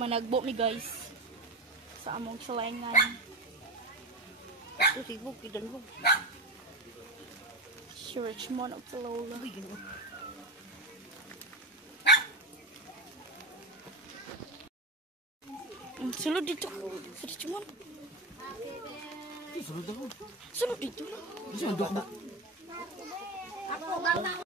Managbo mi guys sa among silangan. Ito sibog kidanlog. Church mon of Lola. Sulod dito. Church mon. Sulod ako. Sulod dito. Sundok na. Ako gana.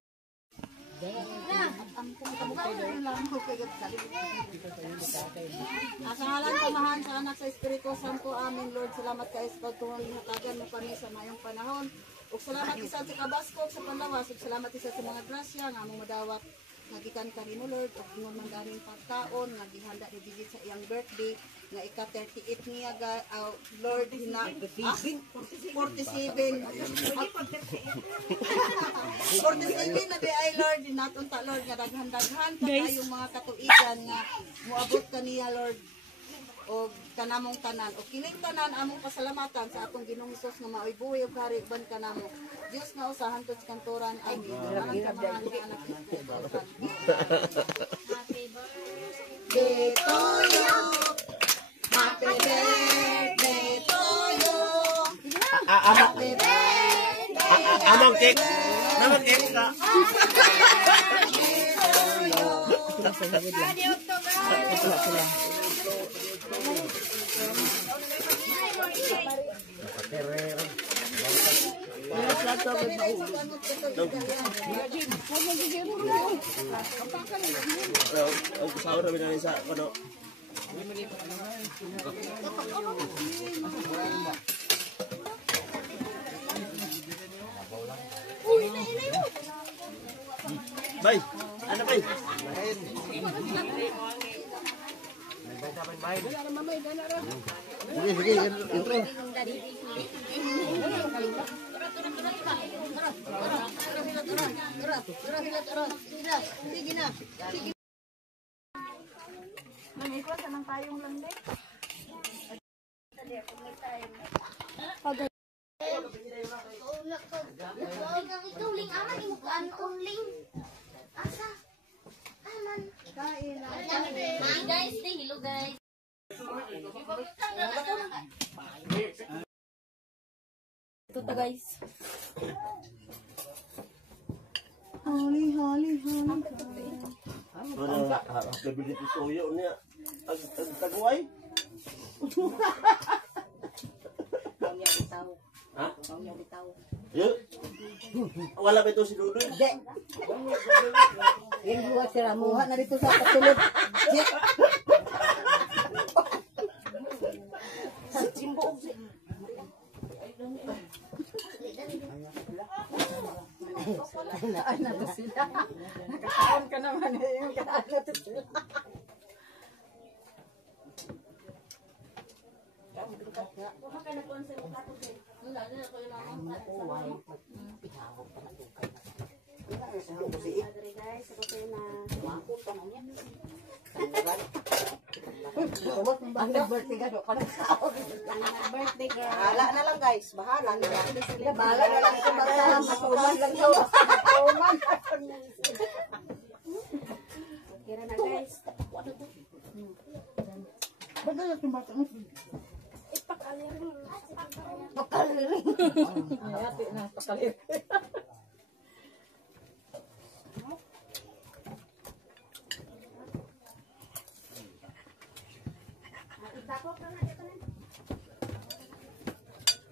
Sa ngalan Pamahan sa Anak sa Espiritu Santo, amin Lord. Salamat ka sa pagtuwang hatagan mo kami sa mayong panahon. Ug salamat isa sa kabaskog sa panlawas. Ug salamat isa sa mga grasya nga among madawat nagikan kanimo Lord. Ug ingon man ganing pagkaon nga gihanda ni Digit sa iyang birthday nga ika-38 niya Lord hina 47 47 na di ay Lord hinatunta Lord nga daghan-daghan pa kayong mga katuigan nga moabot kaniya Lord o kanamong tanan o kining tanan among pasalamatan sa atong Ginoong Hesus nga maoy buhay ug hari ban kanamo Dios nga usahan to sa kantoran amen. Happy birthday to you. Happy birthday to you. Happy birthday. Amang cake. Namang cake ka. Ang sahur namin na sa ano. Bay, ano bay? Sige, intro. Sige na. Mamikot sa nang tayong lang din. Ikaw ling aman imo kan ling. Asa? Aman. Kain na. Hi guys, say hello guys. Ito ta guys. Hali. Ano nga, nabilit ito yun niya. Ang taguay? Pangya bitaw. Ha? Pangya bitaw. Yun? Wala ba ito si Dudu? Hindi. Yung buhat sila muha na dito sa patulog. Sa chimbo. Naan na to sila. Nakakaon ka naman yung kanaan na to sila. Ang birthday ka doon. Birthday girl. Bahala na lang guys. Bahala na lang. Bahala na lang. Masuman lang daw. Masuman. Kira na guys. Ba't na yung bata mo? Ipakaliring. Pakaliring. Ayati na. Pakaliring.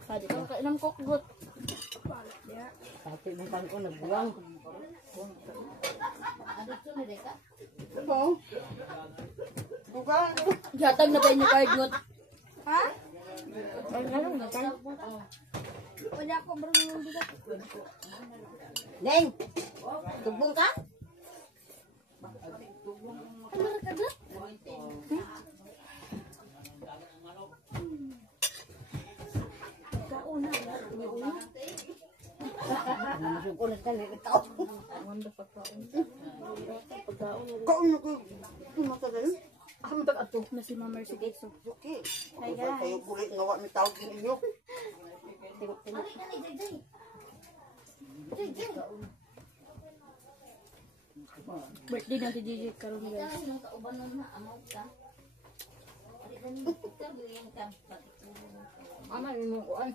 Pwede ka kainang kokgot. Pati mo pang ko nagbuwang. Adito ni Deka? Ano? Bukan. Hatag na tayo niyo card ngot. Ha? Ay, ganun na tayo. Pwede ako barang bigat. Neng! Tugbong ka? Ano na ka doon? Kauna. Ulit ka na ito. Kauna ko. Tumata na yun? Ako mag-ato na si Mama Mercedes. Okay. Hi guys. Kayo bulit ngawa may tawag din inyo. Tengok. Birthday ng DJ karon guys. Ama, may mga kuan.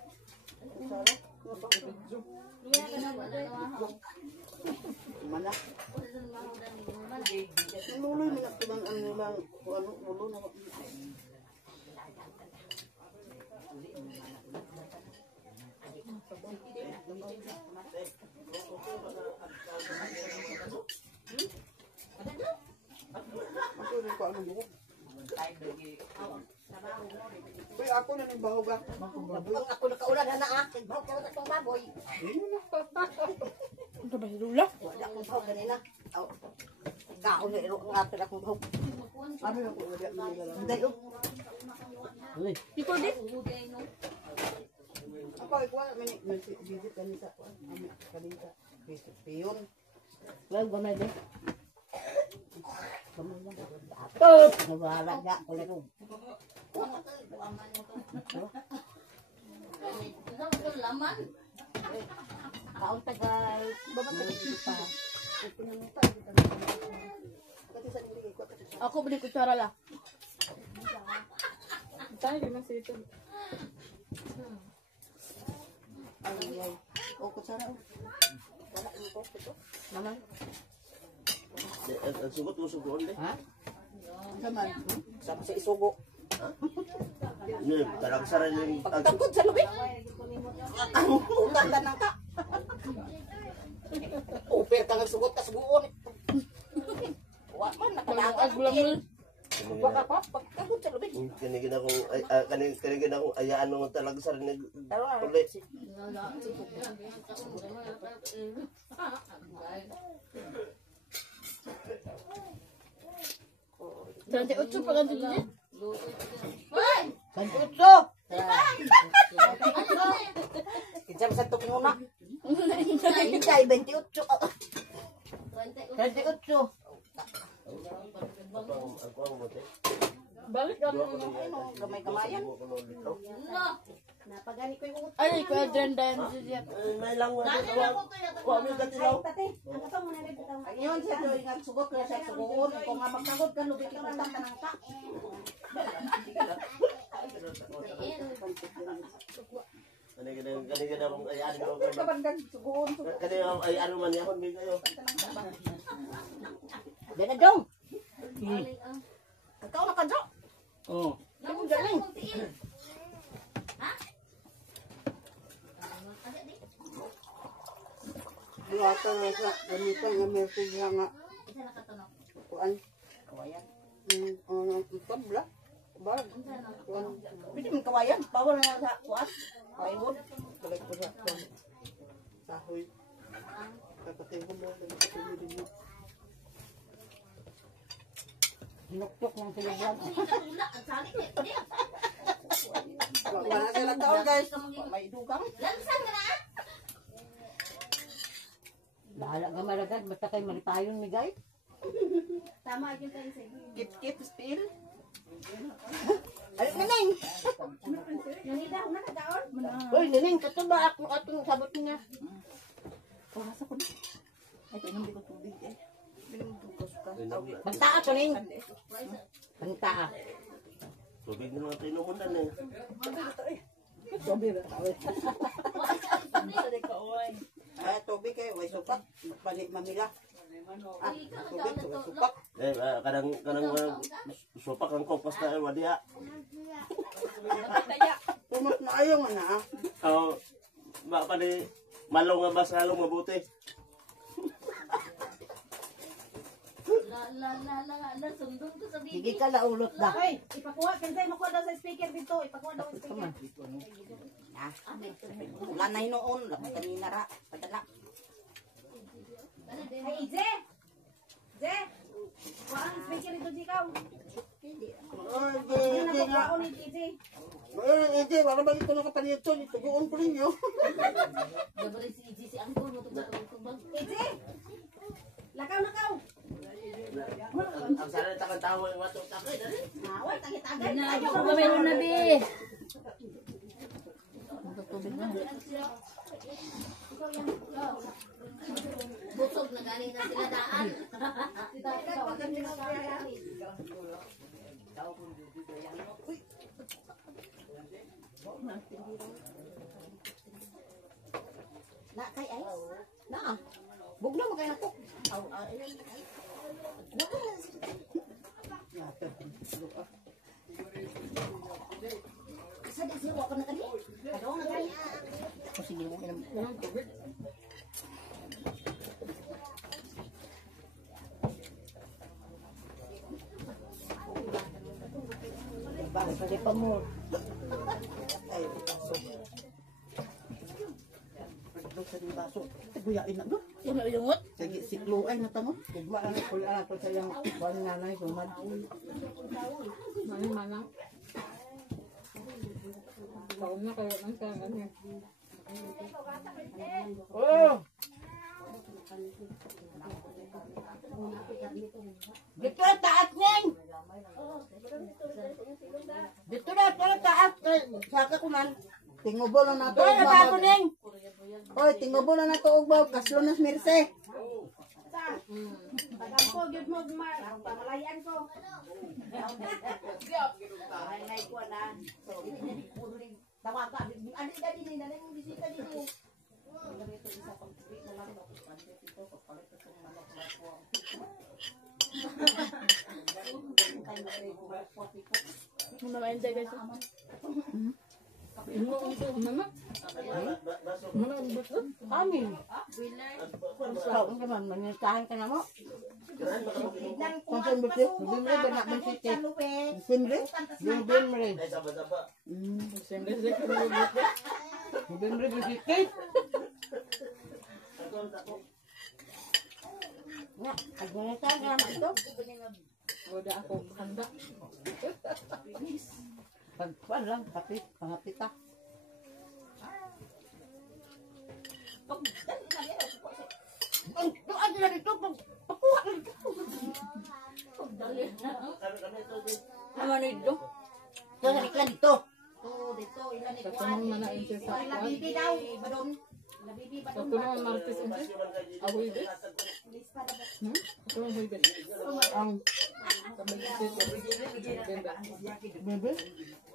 Mana? Nuloy mo na pinang ano lang. Ano, nulo na. Ako rin ko ano buko. Uy, ako na ng bahog ako. Ako nakaulan na akin. Bahog ka na itong baboy. Ano ba si Lula? Wala akong bahog kanina. Kaon na irong nga pala akong bahog. Ano na ko wala mo nila. Hindi oh. Ikaw din? Ako ikaw may visit kanisa ko. Kanisa. Visit piyon. Wala gamay din. Nawala nga ko na rin. Kaon tagal. Ako beli kutsara lah. Tayo naman sa ito. Ay. O kutsara. Naman. Ang sugot mo sugoon eh. Ha? Saman. Sama sa isugo. Yun, talagsaran yung... Pagtagod sa lubid. Ang utang ka ng ka. Uper ka ng sugot ka sugoon. Wala man, nakalaag lang mo. Wala pa, pagtagod sa lubid. Kanigin akong ayaan mo talagsaran yung... Uli. 38 pa ganito din. Kanutso! Kinsam sa tuking una. Hintay, 28. 28. Ako ang mote. Balik ka mo. Gamay-gamayan. Napagani ko yung Ay, ko Adrian din siya. May lang mo. Kuha mo yung katilaw. Ayun siya doon nga sugot na siya sugoon. Kung nga magtagod ka, lubid ka utang ka ng ka. Kanigin akong ayaan mo. kabandang sugoon. Kanigin akong ayaan mo man yahon. May kayo. Dena dong. Ikaw na ka dong. Oo. Ang galing. Buwata na sa gamitan ng message nga. Kuan. Kawayan. Tabla. Bag. Pwede mong kawayan. Bawal na sa kuas. Kawayan. Balik ko sa sahoy. Kakatingin mo. Kakatingin mo. Hinuktok ng silibran. Wala na sila taon guys. May dugang. Bahala ka malagad. Basta kayo malipayon mi guys. Tama yun kayo sa Kip spill. Ay, Nining! Yung ida, una ka daon? Uy, Nining, katuba ako atong sabot niya. Pahasa ko na. Ay, kainom di ko tubig eh. Binugos ka. Pagtaa ko, Ning. Pagtaa. Tubig na mga tinumunan eh. Tubig na tawid. Ay, tubig eh. Way supak. Balik mamila. Ah, tubig. Supak. Eh, kadang supak ang kompas na wadiya. Pumas na ayaw nga na ah. Oh, baka ni malaw nga mas halong mabuti. Sige ka laulot da. Ay, ipakuha. Kansay makuha daw sa speaker dito. Ipakuha daw sa speaker. Ah, wala na hinoon. Lamat kanina ra. Padala. Ay, Ije! Je! Kuha ang speaker dito, Jikaw. Ay, Hindi na hindi nga. kukuha ni Ije. Ay, hindi. Wala ba ito nakapanito? Itugoon ko rin yun. Ije! Lakaw, lakaw! Ang sana takang tawo yung watok takay dali. Awal, tangit-agay. Ayaw ko meron na bi. Busog na galing na sila daan. Uy, Na kay ay. Na. Bugna mo kay nako. Sa di siya ko na kani. Ano na kani? O sige mo minum tubig. Basta pa mo. Ay, baso. Pagdo sa di baso. Guyain na do. Yung iungot. Sige siklo ay natango. Ugma lang ko ala to sa yang ban nanay sumad. Manang. Baon na kayo ng tangan niya. Oh. Dito na taas ning. Dito na taas. Saka ko man. Tingubo lang nato Dito na ako ugma. ning. Oy, tingubo lang nato ugma kaslo nas mirse. Tagang ko, yun mo, pamalayan ko. Ay, ko na. Tawaga. Ano ka din na nang bisita dito. Muna ma-enjoy guys. Mama. Mama, buto. Amin. Ikaw ang naman manitahan ka na mo. Kung saan buti, bimre ba na man siti? Bimre? Bimre. Siyempre, siya kami buto. Bimre ba siti? Na, agunitan ka naman ito. Wala ako handa. Pagkuan lang, kapit, pangapita. Ang doon na dito. Pakuha na dito. Naman ito. Ito sa likla dito. Dito, ilan Sa tunong manain siya sa kwan. Labibi daw. Badon. Labibi Sa badon. tunong martes siya. Ahoy din. Sa tunong ahoy din. Ang Sabay siya. Benda. bebe,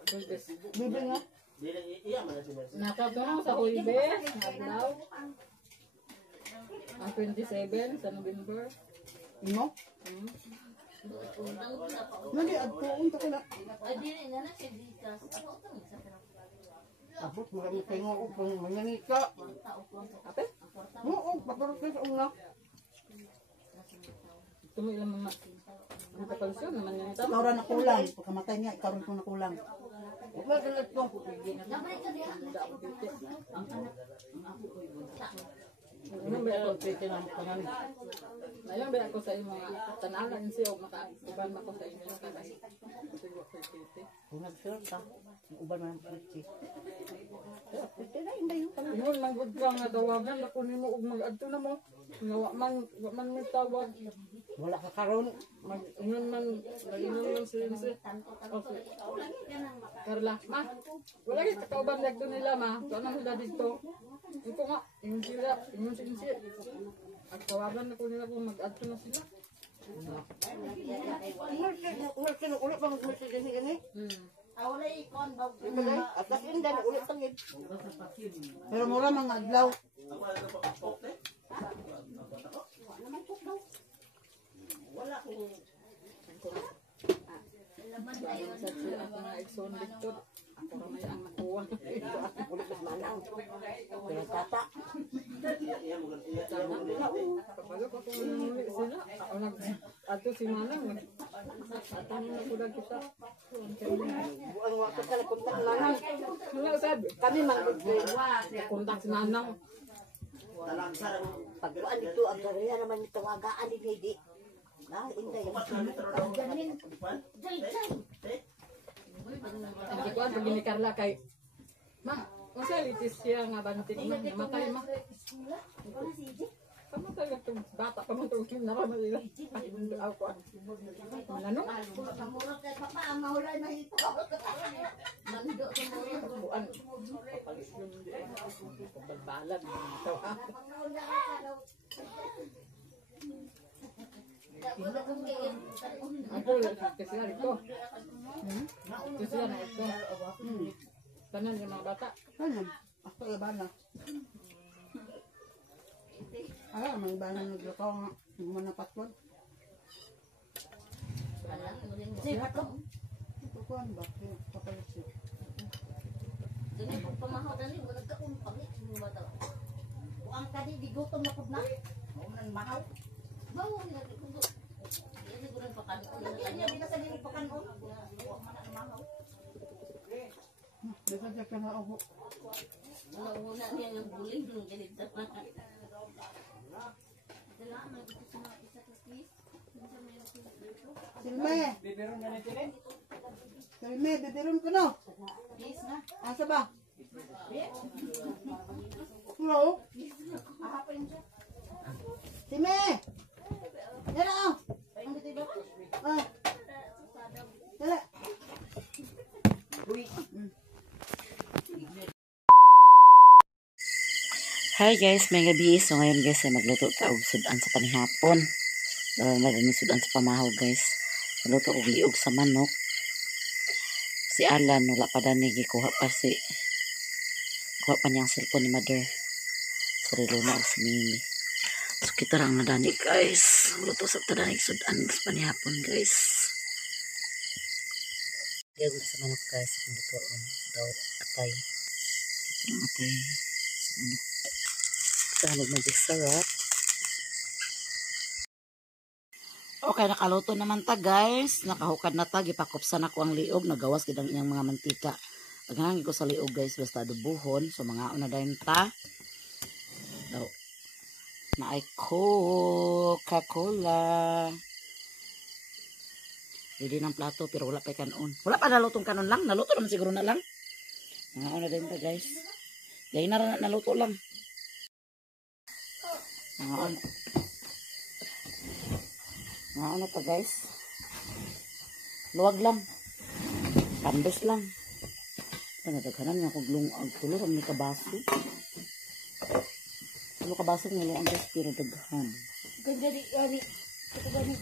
Ahoy din. bebe nga. Nakatunong sa Huibes, Naglaw. Ang 27 sa November. Ino? Nadi, adtuon ta ko na. Abot, marami kayo nga upang manyanika. Ate? Oo, paturot kayo sa una. Ito mo ilang mga nakapalisyon naman yan ito. Ikaw ra nakulang. Pagkamatay niya, ikaw rin kung nakulang. Huwag na galit mo. Ano ba ito? Pwede na pangalan. Ngayon ba ako sa iyo mga tanalan siya o makaiban ako sa inyo yung kanay. Kasi ko sa titi. Kung nag-sure ka, ang uban na ng pwede. Pwede na yun ba yun? Yun, magod ka nga tawagan ako ni mo ug mag-adto na mo. Nga wa man may tawag. Wala ka karon. Mag-ingon man, mag-ingon man siya. Okay. Carla, ma, wala kayo kakauban dito nila ma. So anong sila dito? Ito nga, ingon sila, ingon siya. At tawagan ako nila kung mag-adto na sila. Ulit ka ulit pang gusto gani-gani. Awala ikon. At lakin din, ulit tangid. Pero mura mga adlaw. Bago sa sila ako nga igsoon dito. Ako ramay ang nakuha. Ulit mas manang. Kaya tata. Kapalo ko kung nangyari sila. Ako nag-adto si Manang. Ato na nakulag kita. Buang waktu ka na punta na lang. Wala sabi. Kami man Kontak si Manang. Pagkuan dito, ang gariya naman yung tawagaan ni Lady. Na, inday. Ganin. Hindi ko ang pagini Carla kay Ma, masa litis siya nga bantik na namatay ma. Kamatay ka itong bata pa man itong kinaraman nila. Ay, hindi ako ang ano? Kamurot kay papa, ang mahulay na ito. Mando sa murot. Buwan. Papalis yun hindi. Pagbalbalan. Ako, kasi sila rito. Kasi sila na ito. Tanan yung mga bata. Tanan. Ako iba na. Ay, may iba na naglakaw nga. Yung mga napatwad. Sige, patlo. Ito ko ano ba? Kapalit siya. Dili pag pamahaw dali mo nagkaumpang ni mo bata. Ang kadi di gutom na pud na. Mo man mahaw. Bawo ni natin kundo. Dili ko rin pakanon. Lagyan niya bila sa dili pakanon. Wa man na mahaw. Dito siya ka na ako. Una niya yung buling ng ganito. Dala man ito sa mga isa ka please. Silme! Silme, bibiron ko no? Please na. Asa ba? Hello? Ahapon siya. Silme! Yan o! Ang dito ba? Ah! Dala! Hi guys, may gabi. So ngayon guys ay magluto ta og sudan sa panihapon. Madami sudan sa pamahaw guys. Magluto og liog sa manok. Si Alan wala pa dani gikuha pa kuha pa niya ang cellphone ni mother. Si Rilona og si Mimi. So kita ra ang nadani guys. Luto sa tadani sudan sa panihapon guys. Liog sa manok guys. Magluto daw atay. Ito ang atay sa manok. Kahanog magic sarap. Okay, nakaluto naman ta guys. Nakahukad na ta. Gipakupsan ako ang liog. Nagawas gid ang iyang mga mantika. Aghangi ko sa liog guys. Basta adubuhon. So mga una dayon ta. Daw. Na ay Coca-Cola. Ready ng plato pero wala pa kanon. Wala pa nalutong kanon lang. Naluto naman siguro na lang. Mga una dayon ta guys. Dahil na naluto lang. Mga ano pa guys, luwag lang, kandos lang. Nagkakanan nga kong lungag tulo kami kabaso. Tulo kabaso nga lungag guys, pero daghan. Ganda di ari. Ito gani.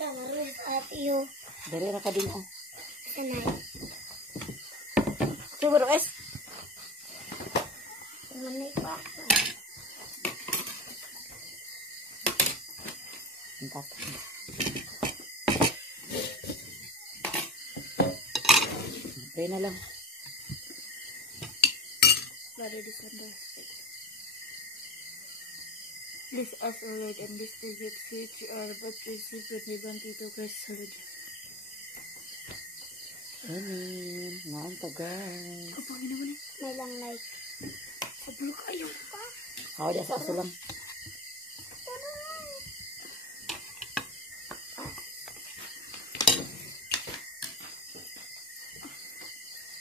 Tamaros at iyo. Dari ra ka din oh. Kanay. Siguro guys. Manay pa. Entat. Okay na lang. Para di fantastic. This as alright and this is it which are but receive with ibang tito Chris salad. Anin, ngaon ta guys. Kapag naman may lang like. Sablo kayo pa. Ako dyan sa aso lang.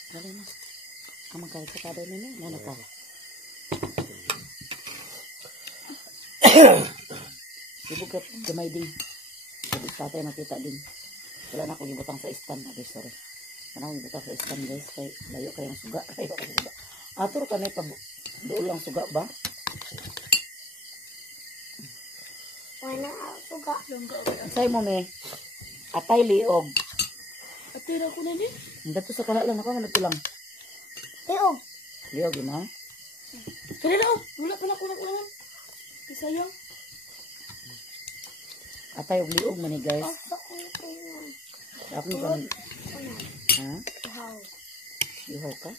Dali na. Kamang kahit sa kada nila. Ano ka? Ibugat gamay din. Sabi tatay nakita din. Wala na akong ibutang sa stand. Okay, sorry. Wala akong ibutang sa stand guys. Kaya layo kayong suga. Layo kayong suga. Atur ka na doon lang suga ba? Wala suga. Say mo me. Atay liog. Atira ko na din. Hindi to sa kalalan ako. Ano to lang? Tiog. Liog yun ha? Kanina oh. Wala pala ko nakulangan. Isayang. Atay og liog man ni guys. Ako yung Ako ni kami. Ha? uhaw. Ihaw ka?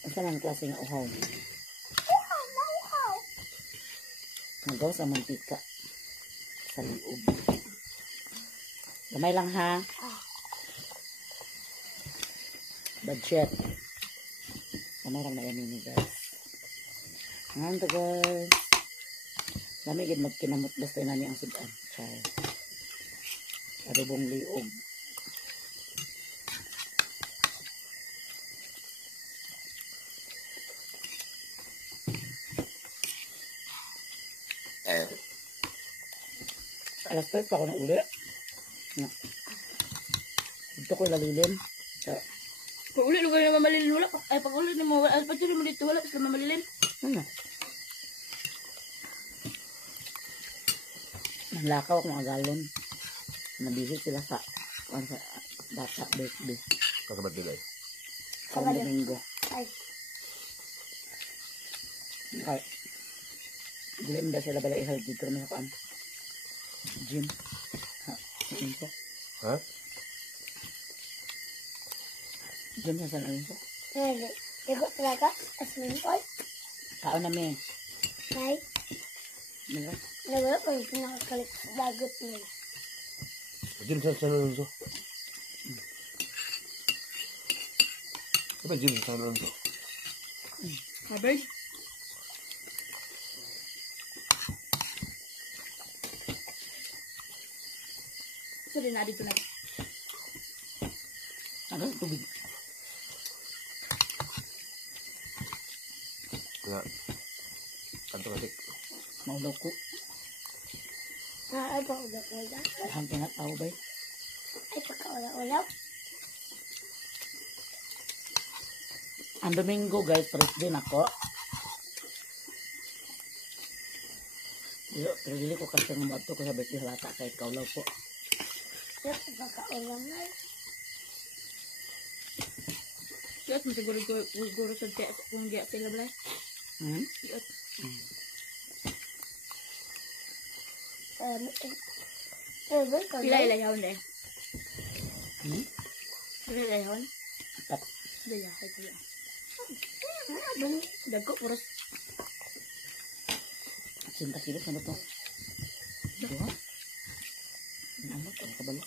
Ang saan ang klase ng uhaw? Uhaw. Nagaw sa mantika. Sa liog. Gamay lang ha. Budget. Gamay lang na yan ini guys. Ngayon to guys. Lami gid magkinamot basta nani ang sudan. Chay. Adobong liog. Alas 3 pa ako na uli. Ito ko lalilin. Pag uli lugar na mamalilin wala. Ay pag uli ni mo. Ay pag uli mo dito wala. Basta mamalilin. Ano? Nanlakaw ako mga galon. Nabisi sila sa Ano sa bata birthday. Kakabat nila eh. Sa Domingo. Ay. Okay. Dili mo ba sila bala ihal dito naman sa kuan? Gym. Ha? Ano ko? Ha? Gym na saan ano ko? Hindi. Igo talaga. Asmin ko. Kaon namin. Nay. Diba? Nagawala ko yung pinakakalit sa dagat na yun. Jim sa San Lorenzo. Apa Jim sa San Lorenzo? Mabay. Ito rin na dito na. Ano? Tubig. Nga. Kanto kasik. Maulaw ko. Ay, pakaulaw-ulaw. Ang tinataw ba? Ay, pakaulaw-ulaw. Ang Domingo guys, press din ako. Pero ko kasi ng bato ko sa birthday halata kahit kaulaw po. Ay, pakaulaw na yun. Iyot mo siguro sa tiya kung diya sila balay. Iyot. Pila ilayahon deh. Pila ilayahon? Apat. Daya, kaya kaya. Dagko, puros. Sinta kilo sa bato. Dua. Ano ko kabalo.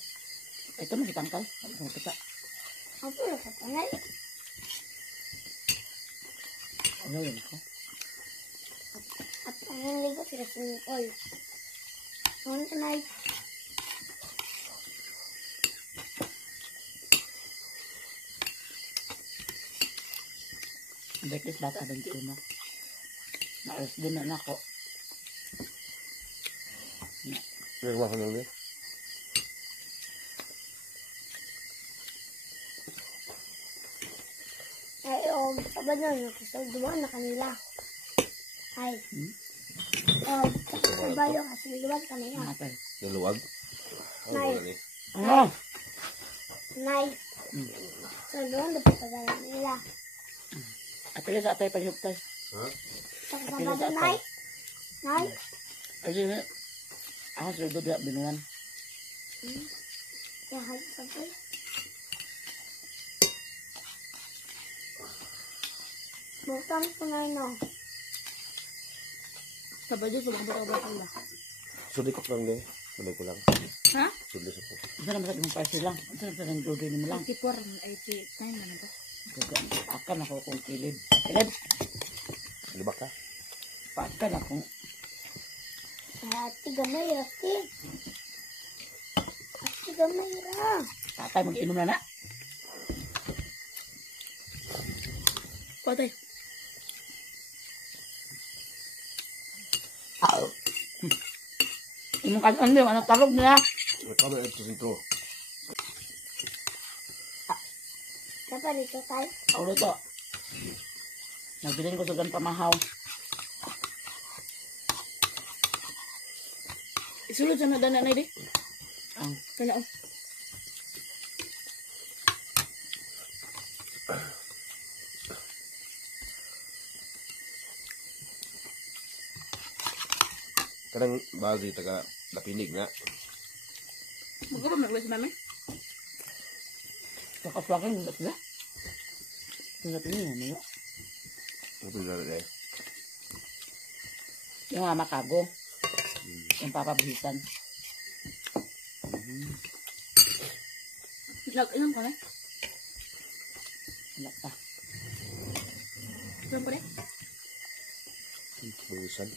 Ito mo kitangkal. Ano kita? Ako na katanay. Ano yun ko? At ang ligo sila sumikol. Ano tanay? Birthday bata 21. Naalas din na ako. Nagawa ko lang eh. Ay, sabad na, nakasagduan na kanila. Ay. Sabayo kasi luwag kanila. Matay. Naluwag. Nay. Ano? Nay. So, doon na pagkagalan nila. At pila sa atay paghiptay. Ha? Sa kasabado, Nay. Nay. Kasi ako sa ito diya binuan. Yahan sabay. Buksan ko na no. Sabado, subang bata-bata ba? Sudi ko lang deh. Balay ko lang. Ha? Sudi sa po. Isa naman sa imong price lang. Isa naman sa nang dudoy ni mo lang. 84, 89 na ba? Akan ako kung kilid. Kilid. Libak ka? Paakan ako. Ati gamay, Ati. Ati gamay ra. Tatay mag-inom na na. Patay. Imong kanon yung ano talog nila. Ikaw ba ito sentro? Kapa dito tayo. Ulo to. Nagbilin ko sa gan pamahaw. Isulod sa nadana na di. Ang Kala oh. Kadang bagi taga napinig na. Magkano may wes mami? kakaswakin hindi sila. Tingnan niyo. Ito na rin. Yung mama kago. Yung papabihisan. Nag-inom ka na? Wala pa. Inom pa rin? Buwisan.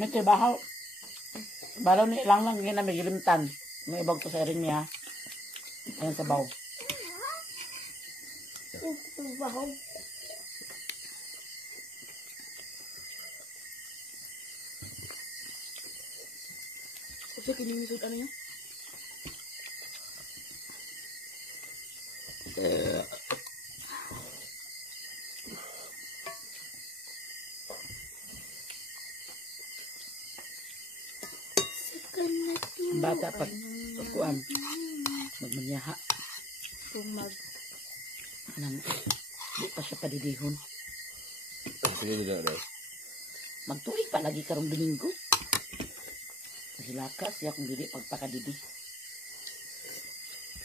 May trabaho. Balaw ni lang lang yun na may gilimtan. May ibag to sa rin niya. Ayan sa baw. Bahog. Kasi kinimisod ano yun? Kita pagkuan. Magmanyaha. Kung mag... Anang, di pa siya padidihon. Sige, gila rin. Magtuig pa lagi karong Domingo. Mahilaka siya kung dili pagpakadidi.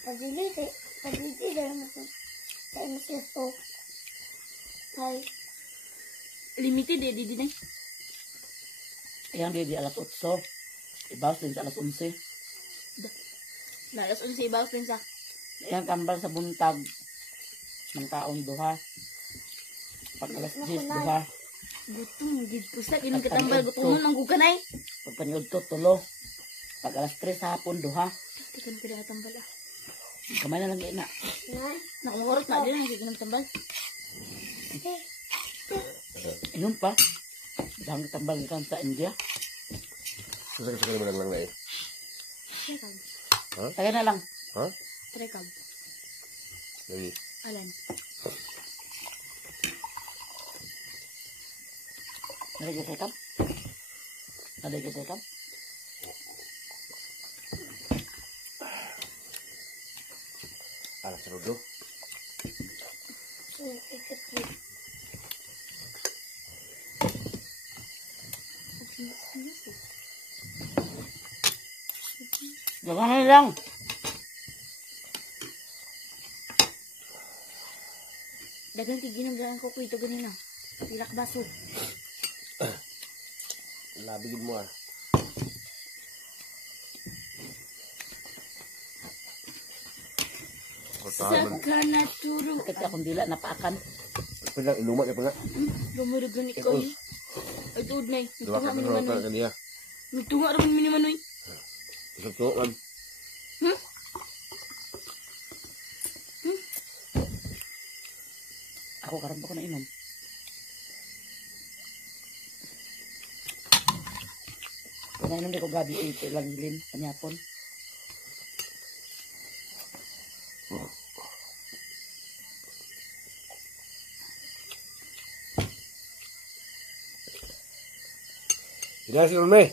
Pagdili dahil ako. Kaya masaya po. Ay. Limited eh, di na. Yang dia di alas 8. Ibawas din sa alas 11. Na alas 11 ibawas din sa. Yang tambal sa buntag. Ng taong duha. Pag alas 10 duha. Gutom, gid pusak. Inong katambal, gutom mo, mangguganay. Pag paniod to, tulo. Pag alas 3 sa hapon, duha. Teka na pinakatambal ah. Kamay na lang ina. Nakumurot na din, hindi ko nang tambal. Ayun pa. Dahang tambal ka sa India. Susaka-suka naman lang na eh. Trekab. Tayo na lang. Ha? Trekab. Lagi. Alan. Nalagay sekam. Alas rodo. Jangan na lang. Dagang tiginang galang ko ito ganina. Tilak baso. Labigin mo ah. Saka naturo. Sakit akong dila, napaakan. Pinang inumat ya pala. Lumulugan ikaw eh. Ay tuod na eh. Dua ka Nagtunga na miniman rota kaniya. Nagtunga rin miniman eh. Ito kan. Ako karon pa ko na inom. Nainom di ko gabi 8 lang hilin panyapon. Tidak sih Ulme.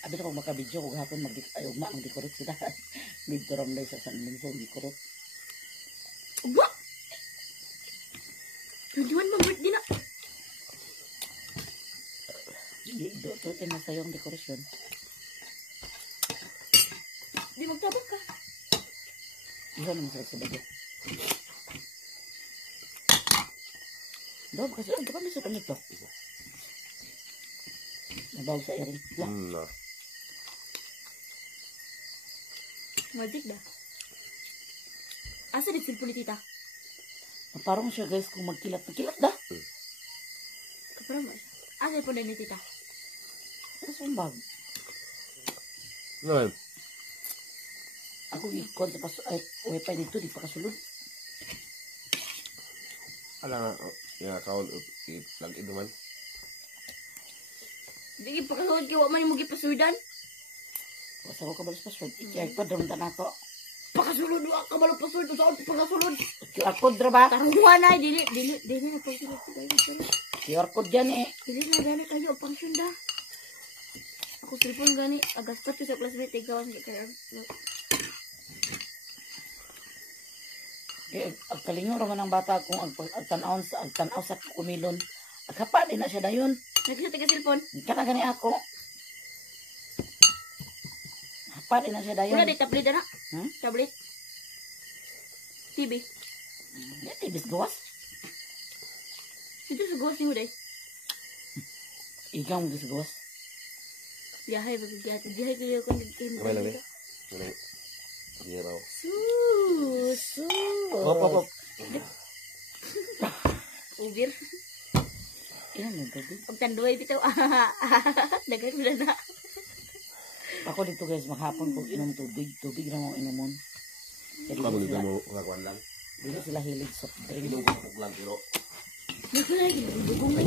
Abi na kung makabidyo kung hapon magdikorot sila. Dito ram na sa San Lingso, dikorot. Uba! 21 mo birthday na. Doon na sa'yo ang dekorasyon. Di magtabang ka. Iho naman sa bagay. Doon, kasi ito kami sa kanito. Nabawag sa iring. Nah. Magic dah. Asa di cellphone ni tita? Parang siya guys kung magkilat dah. Kaparang mo. Asa yung phone ni tita? Nasa ang bag. Nah. Ako ikon sa paso, ay, wifi dito, di pa kasulod. Ala ya kau lagi itu man. Di pa kasulod kaya wak man yung magipasudan. Basta ko kabalas password. I-check pa, daron na ako. Pakasulod wak ka malo pasword. Saan pakasulod? QR code ra ba? Taruhan na. Dili na pagsulod ko kayo. QR code dyan eh. Dili na gani kayo. Function da. Ako cellphone gani. Agaspat ko sa classmate. Ikaw ang kaya. Ang kalingo raman ng bata kung agtanaw sa kumilon. Agkapa din na siya dayon. Nagkita ka cellphone? Kana gani ako. Hapa din na siya dayon. Wala di tablet na. Hmm? Tablet. TV. Yan ibis gawas. Ito sa gawas ni mo day. Ikaw mo ibis gawas. Biyahe bagigyat. Biyahe ko yung kung Kamay lang eh. Iya raw. Sus. Hop. Ubir. Ilan yung tubig? Pag tanduay bitaw. Dagan mo na. Ako dito guys, maghapon kung inom tubig. Tubig na mo inomon. Kamu dito mo kakuan lang. Dili sila hilig soft drink. Inom ko lang pero. Naku na, dugong na.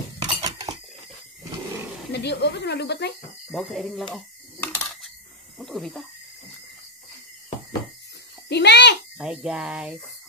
Nadiyo, o ba ito nalubat na eh? Bawag sa iring lang oh. Ano to, Rita? Pime! Bye guys.